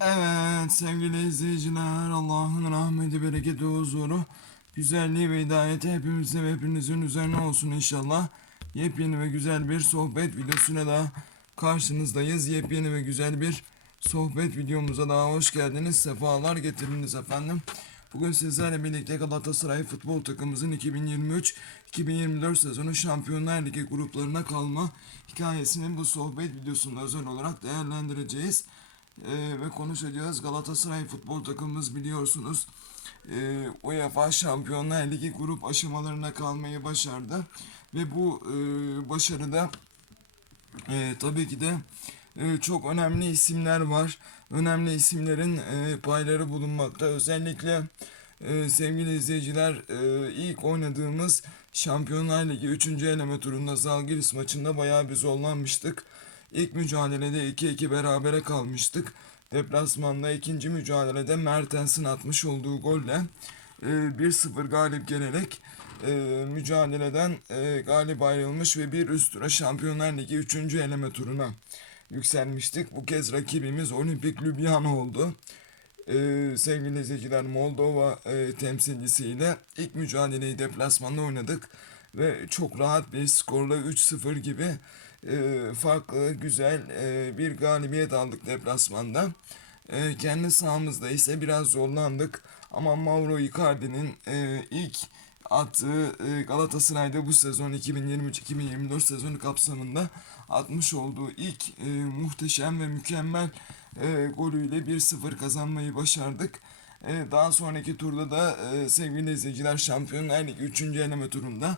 Evet sevgili izleyiciler Allah'ın rahmeti, bereketi, huzuru, güzelliği ve hidayeti hepimizin ve hepinizin üzerine olsun inşallah. Yepyeni ve güzel bir sohbet videosuna daha karşınızdayız. Yepyeni ve güzel bir sohbet videomuza daha hoş geldiniz. Sefalar getirdiniz efendim. Bugün sizlerle birlikte Galatasaray futbol takımımızın 2023-2024 sezonu Şampiyonlar Ligi gruplarına kalma hikayesinin bu sohbet videosunda özel olarak değerlendireceğiz. Ee, ve konuşacağız. Galatasaray futbol takımımız biliyorsunuz e, UEFA Şampiyonlar Ligi grup aşamalarına kalmayı başardı. Ve bu e, başarıda e, tabii ki de e, çok önemli isimler var. Önemli isimlerin e, payları bulunmakta. Özellikle e, sevgili izleyiciler e, ilk oynadığımız Şampiyonlar Ligi 3. eleme turunda Zalgiris maçında bayağı bir zorlanmıştık. İlk mücadelede 2-2 berabere kalmıştık. Deplasmanda ikinci mücadelede Mertens'in atmış olduğu golle e, 1-0 galip gelerek e, mücadeleden e, galip ayrılmış ve bir üst tura Şampiyonlar Ligi 3. eleme turuna yükselmiştik. Bu kez rakibimiz Olimpik Ljubljana oldu. E, sevgili izleyiciler Moldova e, temsilcisiyle ilk mücadeleyi deplasmanda oynadık ve çok rahat bir skorla 3-0 gibi e, farklı güzel e, bir galibiyet aldık deplasmanda. E, kendi sahamızda ise biraz zorlandık ama Mauro Icardi'nin e, ilk attığı e, Galatasaray'da bu sezon 2023-2024 sezonu kapsamında atmış olduğu ilk muhteşem ve mükemmel golüyle 1-0 kazanmayı başardık. Daha sonraki turda da sevgili izleyiciler Şampiyonlar Ligi 3. eleme turunda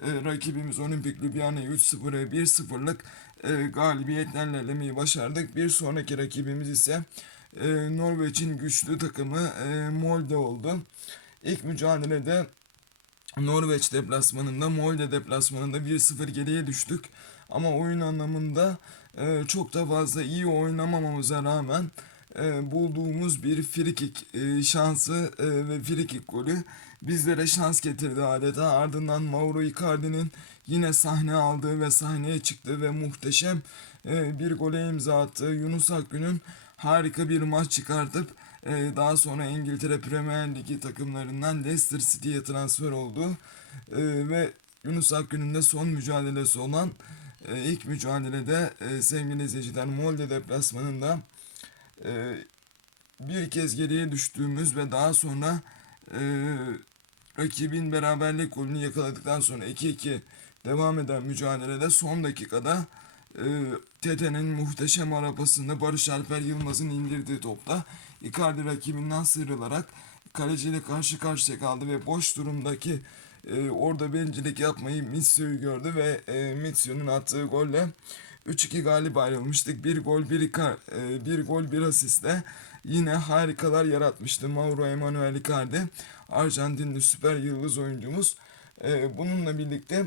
e, rakibimiz Olimpik Ljubljana'yı 3-0'a 1-0'lık e, galibiyetlerle elemeyi başardık. Bir sonraki rakibimiz ise e, Norveç'in güçlü takımı e, Molde oldu. İlk mücadelede Norveç deplasmanında, Molde deplasmanında 1-0 geriye düştük. Ama oyun anlamında e, çok da fazla iyi oynamamamıza rağmen e, bulduğumuz bir frikik e, şansı e, ve frikik golü bizlere şans getirdi adeta. Ardından Mauro Icardi'nin yine sahne aldığı ve sahneye çıktığı ve muhteşem e, bir gole imza attığı Yunus Akgün'ün harika bir maç çıkartıp e, daha sonra İngiltere Premier Ligi takımlarından Leicester City'ye transfer oldu. E, ve Yunus Akgün'ün de son mücadelesi olan e, ilk mücadelede e, sevgili izleyiciler Molde deplasmanında e, bir kez geriye düştüğümüz ve daha sonra e, rakibin beraberlik golünü yakaladıktan sonra 2-2 devam eden mücadelede son dakikada e, Tete'nin muhteşem arabasında Barış Alper Yılmaz'ın indirdiği topta Icardi rakibinden sıyrılarak kaleciyle karşı karşıya kaldı ve boş durumdaki e, orada bencillik yapmayı Mitsio'yu gördü ve e, Mitsio'nun attığı golle 3-2 galip ayrılmıştık. Bir gol, bir, e, bir gol, bir asistle yine harikalar yaratmıştı Mauro Emanuel Icardi. Arjantinli süper yıldız oyuncumuz. E, bununla birlikte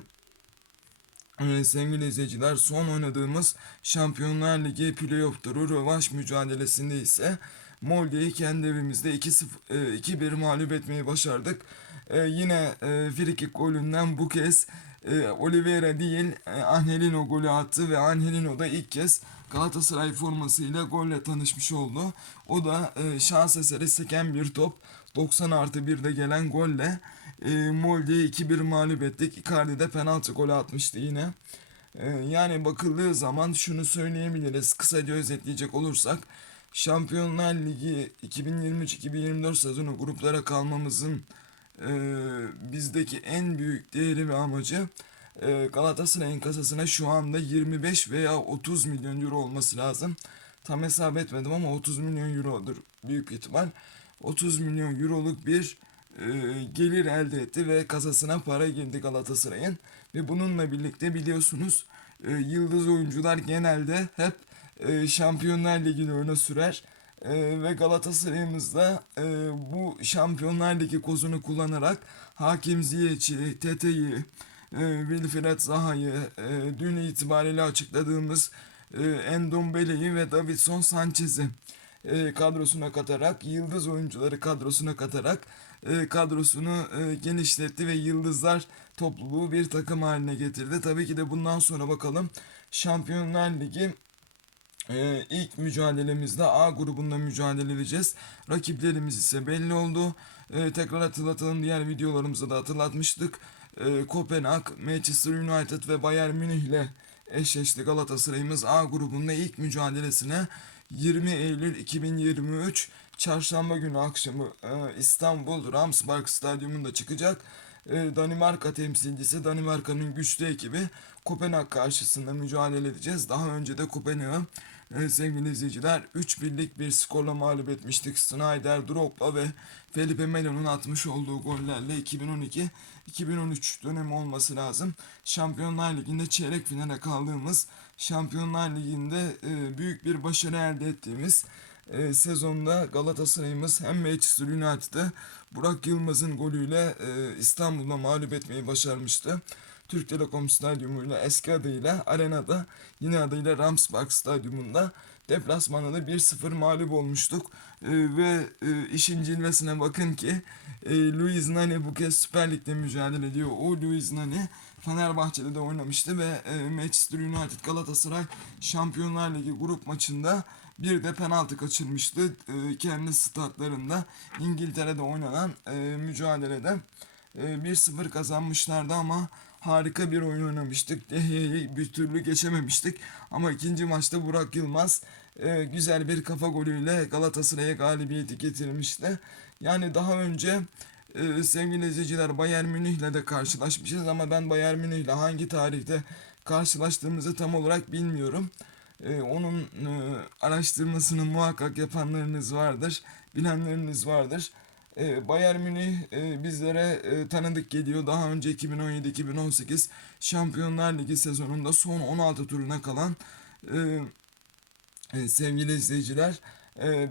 e, sevgili izleyiciler son oynadığımız Şampiyonlar Ligi playoff turu rövanş mücadelesinde ise Molde'yi kendi evimizde 2-0 e, 2-1 mağlup etmeyi başardık. E, yine e, frikik golünden bu kez e, Oliveira değil e, Angelino golü attı ve Angelino da ilk kez Galatasaray formasıyla golle tanışmış oldu. O da e, şans eseri seken bir top 90 artı 1'de gelen golle e, Molde'yi 2-1 mağlup ettik. Icardi de penaltı golü atmıştı yine. E, yani bakıldığı zaman şunu söyleyebiliriz. Kısaca özetleyecek olursak Şampiyonlar Ligi 2023-2024 sezonu gruplara kalmamızın e, bizdeki en büyük değeri ve amacı e, Galatasaray'ın kasasına şu anda 25 veya 30 milyon euro olması lazım. Tam hesap etmedim ama 30 milyon eurodur büyük ihtimal. 30 milyon euroluk bir e, gelir elde etti ve kasasına para girdi Galatasaray'ın. Ve bununla birlikte biliyorsunuz e, yıldız oyuncular genelde hep e, Şampiyonlar Ligi'ni öne sürer. E, ve Galatasaray'ımız da e, bu Şampiyonlar kozunu kullanarak Hakim Ziyech'i, Tete'yi, e, Wilfred Zaha'yı, e, dün itibariyle açıkladığımız e, Endombele'yi ve Davidson Sanchez'i e, kadrosuna katarak, yıldız oyuncuları kadrosuna katarak e, kadrosunu e, genişletti ve yıldızlar topluluğu bir takım haline getirdi. Tabii ki de bundan sonra bakalım Şampiyonlar Ligi Ee, ilk mücadelemizde A grubunda mücadele edeceğiz. Rakiplerimiz ise belli oldu. Ee, tekrar hatırlatalım diğer videolarımızda da hatırlatmıştık. Ee, Kopenhag, Manchester United ve Bayern Münih ile eşleşti Galatasaray'ımız A grubunda ilk mücadelesine 20 Eylül 2023 Çarşamba günü akşamı e, İstanbul Ramsberg Stadyumunda çıkacak. E, Danimarka temsilcisi Danimarka'nın güçlü ekibi Kopenhag karşısında mücadele edeceğiz. Daha önce de Kopenhag'ı sevgili izleyiciler 3 birlik bir skorla mağlup etmiştik. Snyder, Drogba ve Felipe Melo'nun atmış olduğu gollerle 2012-2013 dönemi olması lazım. Şampiyonlar Ligi'nde çeyrek finale kaldığımız, Şampiyonlar Ligi'nde e, büyük bir başarı elde ettiğimiz e, sezonda Galatasaray'ımız hem Manchester United'ı Burak Yılmaz'ın golüyle e, İstanbul'da mağlup etmeyi başarmıştı. Türk Telekom Stadyumuyla eski adıyla Arena'da yine adıyla Ramsbach Stadyumunda deplasmanda da 1-0 mağlup olmuştuk. E, ve e, işin cilvesine bakın ki e, Luis Nani bu kez Süper Lig'de mücadele ediyor. O Luis Nani Fenerbahçe'de de oynamıştı ve e, Manchester United Galatasaray Şampiyonlar Ligi grup maçında bir de penaltı kaçırmıştı e, kendi statlarında İngiltere'de oynanan e, mücadelede e, 1-0 kazanmışlardı ama harika bir oyun oynamıştık. Dehiye'yi bir türlü geçememiştik ama ikinci maçta Burak Yılmaz e, güzel bir kafa golüyle Galatasaray'a galibiyeti getirmişti. Yani daha önce e, sevgili izleyiciler Bayern Münih'le de karşılaşmışız ama ben Bayern Münih'le hangi tarihte karşılaştığımızı tam olarak bilmiyorum. E, onun e, araştırmasını muhakkak yapanlarınız vardır, bilenleriniz vardır. E, Bayern Münih e, bizlere e, tanıdık geliyor. Daha önce 2017-2018 Şampiyonlar Ligi sezonunda son 16 turuna kalan e, e, sevgili izleyiciler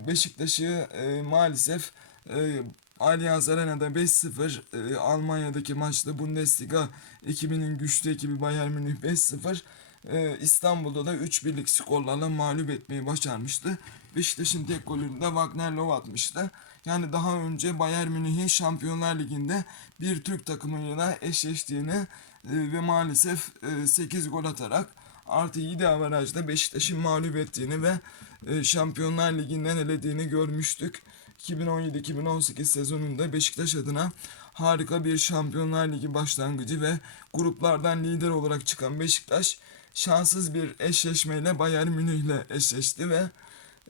Beşiktaş'ı maalesef e, Allianz Arena'da 5-0 e, Almanya'daki maçta Bundesliga ekibinin güçlü ekibi Bayern Münih 5-0 e, İstanbul'da da 3-1'lik skorlarla mağlup etmeyi başarmıştı. Beşiktaş'ın tek golünü de Wagner Love atmıştı. Yani daha önce Bayern Münih'in Şampiyonlar Ligi'nde bir Türk takımıyla eşleştiğini e, ve maalesef e, 8 gol atarak artı 7 averajda Beşiktaş'ın mağlup ettiğini ve e, Şampiyonlar Ligi'nden elediğini görmüştük. 2017-2018 sezonunda Beşiktaş adına harika bir Şampiyonlar Ligi başlangıcı ve gruplardan lider olarak çıkan Beşiktaş şanssız bir eşleşmeyle Bayern Münih ile eşleşti ve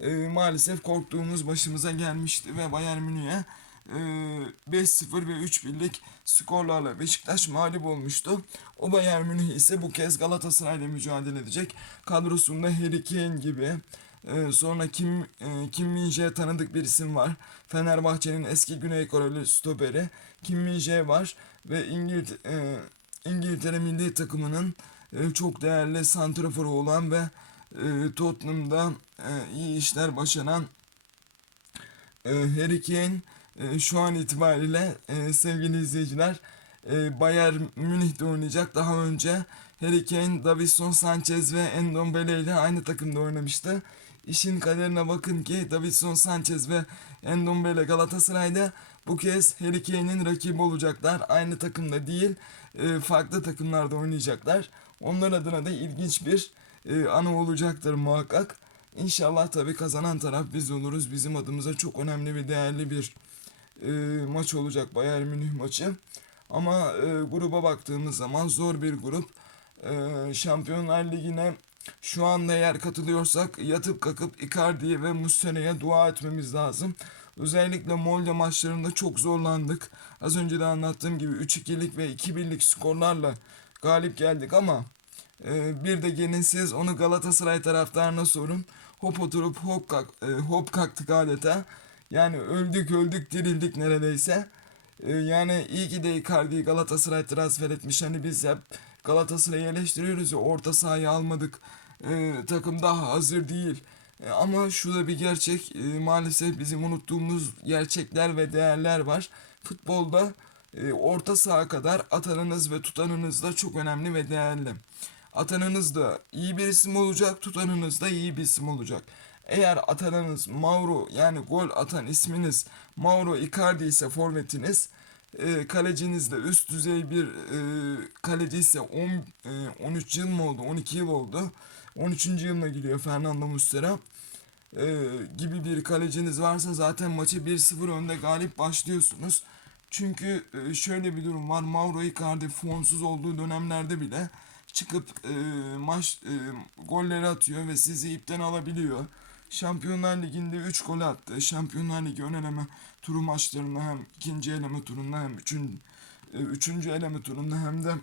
e, maalesef korktuğumuz başımıza gelmişti ve Bayern Münih'e e, 5-0 ve 3-1'lik skorlarla Beşiktaş mağlup olmuştu. O Bayern Münih ise bu kez Galatasaray ile mücadele edecek. Kadrosunda Harry Kane gibi e, sonra Kim, e, Kim Min-jae tanıdık bir isim var. Fenerbahçe'nin eski Güney Koreli stoperi Kim Min-jae var ve İngilt e, İngiltere milli takımının e, çok değerli santraforu olan ve e, Tottenham'da e, iyi işler başaran e, Harry Kane e, şu an itibariyle e, sevgili izleyiciler e, Bayern Münih'te oynayacak. Daha önce Harry Kane, Davinson Sanchez ve Endombele ile aynı takımda oynamıştı. İşin kaderine bakın ki Davinson Sanchez ve Endombele Galatasaray'da bu kez Harry Kane'in rakibi olacaklar. Aynı takımda değil, e, farklı takımlarda oynayacaklar. Onlar adına da ilginç bir e, anı olacaktır muhakkak. İnşallah tabii kazanan taraf biz oluruz. Bizim adımıza çok önemli ve değerli bir e, maç olacak Bayern Münih maçı. Ama e, gruba baktığımız zaman zor bir grup. E, Şampiyonlar Ligi'ne şu anda eğer katılıyorsak yatıp kalkıp Icardi'ye ve Muslera'ya dua etmemiz lazım. Özellikle Molde maçlarında çok zorlandık. Az önce de anlattığım gibi 3-2'lik ve 2-1'lik skorlarla galip geldik ama e, bir de gelin siz onu Galatasaray taraftarına sorun. Hop oturup hop, kalk, e, hop kalktık adeta. Yani öldük öldük dirildik neredeyse. E, yani iyi ki de Icardi'yi Galatasaray transfer etmiş. Hani biz hep Galatasaray'ı eleştiriyoruz ya orta sahayı almadık. E, takım daha hazır değil. Ama şu da bir gerçek. Maalesef bizim unuttuğumuz gerçekler ve değerler var. Futbolda e, orta saha kadar atanınız ve tutanınız da çok önemli ve değerli. Atanınız da iyi bir isim olacak, tutanınız da iyi bir isim olacak. Eğer atanınız Mauro yani gol atan isminiz Mauro Icardi ise forvetiniz, e, kaleciniz de üst düzey bir e, kaleci ise 10, e, 13 yıl mı oldu, 12 yıl oldu. 13. yılına giriyor Fernando Muslera. Ee, gibi bir kaleciniz varsa zaten maçı 1-0 önde galip başlıyorsunuz. Çünkü e, şöyle bir durum var. Mauro Icardi formsuz olduğu dönemlerde bile çıkıp e, maç e, golleri atıyor ve sizi ipten alabiliyor. Şampiyonlar Ligi'nde 3 gol attı. Şampiyonlar Ligi ön eleme turu maçlarında hem ikinci eleme turunda hem üçün, e, üçüncü eleme turunda hem de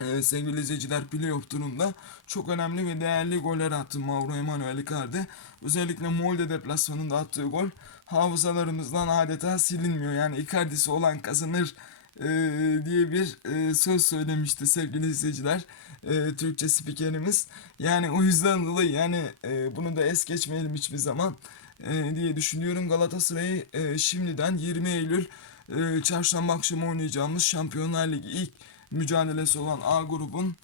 e, sevgili izleyiciler playoff turunda çok önemli ve değerli goller attı Mauro Emanuel Icardi. Özellikle Molde deplasmanında attığı gol hafızalarımızdan adeta silinmiyor. Yani Icardi'si olan kazanır e, diye bir e, söz söylemişti sevgili izleyiciler. E, Türkçe spikerimiz. Yani o yüzden dolayı yani e, bunu da es geçmeyelim hiçbir zaman e, diye düşünüyorum. Galatasaray'ı e, şimdiden 20 Eylül e, çarşamba akşamı oynayacağımız Şampiyonlar Ligi ilk mücadelesi olan A grubun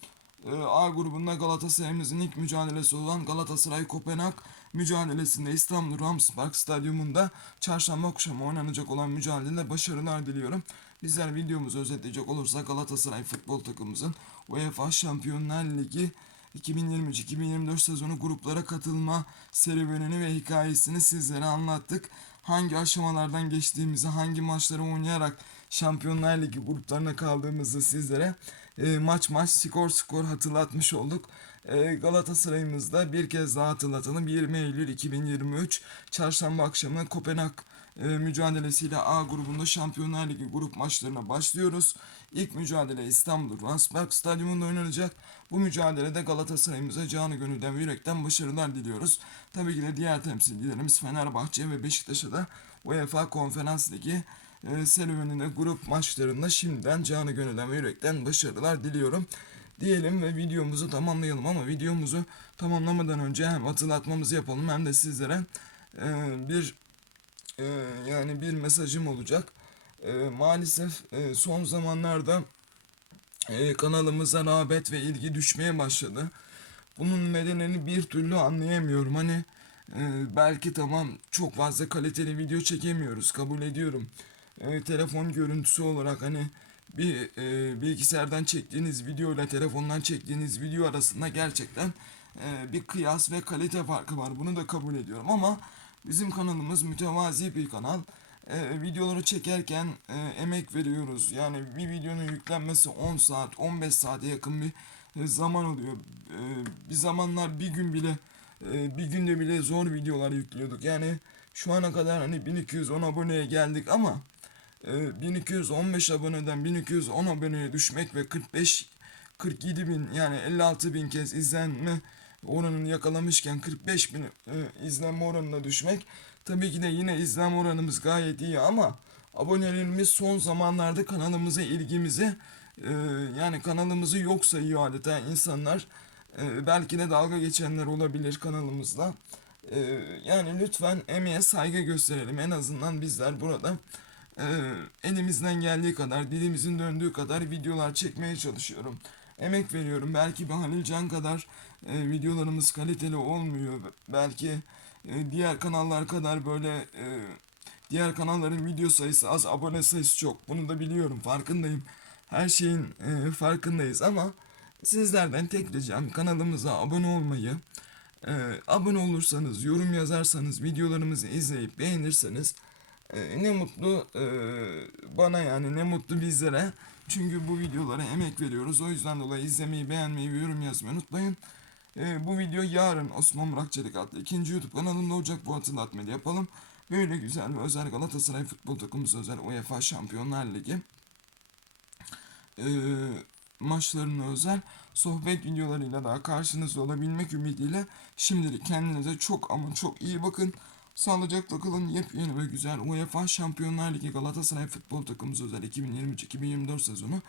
e, A grubunda Galatasaray'ımızın ilk mücadelesi olan Galatasaray Kopenhag mücadelesinde İstanbul Ramspark Stadyumunda çarşamba akşamı oynanacak olan mücadelede başarılar diliyorum. Bizler videomuzu özetleyecek olursak Galatasaray futbol takımımızın UEFA Şampiyonlar Ligi 2023-2024 sezonu gruplara katılma serüvenini ve hikayesini sizlere anlattık. Hangi aşamalardan geçtiğimizi, hangi maçları oynayarak Şampiyonlar Ligi gruplarına kaldığımızı sizlere e, maç maç skor skor hatırlatmış olduk. E, Galatasaray'ımızda bir kez daha hatırlatalım. 20 Eylül 2023 Çarşamba akşamı Kopenhag e, mücadelesiyle A grubunda Şampiyonlar Ligi grup maçlarına başlıyoruz. İlk mücadele İstanbul Ransberg Stadyumunda oynanacak. Bu mücadelede Galatasaray'ımıza canı gönülden ve yürekten başarılar diliyoruz. Tabii ki de diğer temsilcilerimiz Fenerbahçe ve Beşiktaş'a da UEFA Konferans Ligi e, serüveninde grup maçlarında şimdiden canı gönülden ve yürekten başarılar diliyorum. Diyelim ve videomuzu tamamlayalım ama videomuzu tamamlamadan önce hem hatırlatmamızı yapalım hem de sizlere e, bir e, yani bir mesajım olacak. E, maalesef e, son zamanlarda e, kanalımıza rağbet ve ilgi düşmeye başladı. Bunun nedenini bir türlü anlayamıyorum. Hani e, belki tamam çok fazla kaliteli video çekemiyoruz kabul ediyorum. E, telefon görüntüsü olarak hani bir e, bilgisayardan çektiğiniz video ile telefondan çektiğiniz video arasında gerçekten e, bir kıyas ve kalite farkı var. Bunu da kabul ediyorum ama bizim kanalımız mütevazi bir kanal. E, videoları çekerken e, emek veriyoruz. Yani bir videonun yüklenmesi 10 saat, 15 saate yakın bir e, zaman oluyor. E, bir zamanlar bir gün bile e, bir günde bile zor videolar yüklüyorduk. Yani şu ana kadar hani 1210 aboneye geldik ama 1215 aboneden 1210 aboneye düşmek ve 45 47 bin yani 56 bin kez izlenme oranını yakalamışken 45 bin e, izlenme oranına düşmek tabii ki de yine izlenme oranımız gayet iyi ama abonelerimiz son zamanlarda kanalımıza ilgimizi e, yani kanalımızı yok sayıyor adeta insanlar e, belki de dalga geçenler olabilir kanalımızla. E, yani lütfen emeğe saygı gösterelim. En azından bizler burada e, elimizden geldiği kadar dilimizin döndüğü kadar videolar çekmeye çalışıyorum emek veriyorum. Belki Halil Can kadar e, videolarımız kaliteli olmuyor. Belki e, diğer kanallar kadar böyle e, diğer kanalların video sayısı az, abone sayısı çok. Bunu da biliyorum, farkındayım. Her şeyin e, farkındayız ama sizlerden tek ricam kanalımıza abone olmayı, e, abone olursanız, yorum yazarsanız, videolarımızı izleyip beğenirseniz e, ne mutlu e, bana yani ne mutlu bizlere. Çünkü bu videolara emek veriyoruz. O yüzden dolayı izlemeyi, beğenmeyi ve yorum yazmayı unutmayın. E, bu video yarın Osman Murat Çelik adlı ikinci YouTube kanalında olacak. Bu hatırlatmayı yapalım. Böyle güzel ve özel Galatasaray futbol takımımız özel UEFA Şampiyonlar Ligi e, maçlarına özel sohbet videolarıyla daha karşınızda olabilmek ümidiyle şimdilik kendinize çok ama çok iyi bakın. Sağlıcakla kalın. Yepyeni ve güzel UEFA Şampiyonlar Ligi Galatasaray futbol takımımız özel 2023-2024 sezonu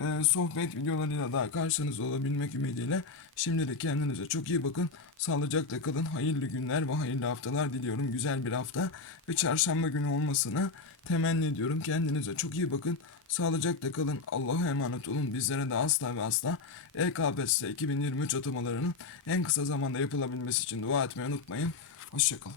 e, sohbet videolarıyla daha karşınızda olabilmek ümidiyle şimdilik kendinize çok iyi bakın. Sağlıcakla kalın. Hayırlı günler ve hayırlı haftalar diliyorum. Güzel bir hafta ve çarşamba günü olmasını temenni ediyorum. Kendinize çok iyi bakın. Sağlıcakla kalın. Allah'a emanet olun. Bizlere de asla ve asla EKPSS 2023 atamalarının en kısa zamanda yapılabilmesi için dua etmeyi unutmayın. Hoşçakalın.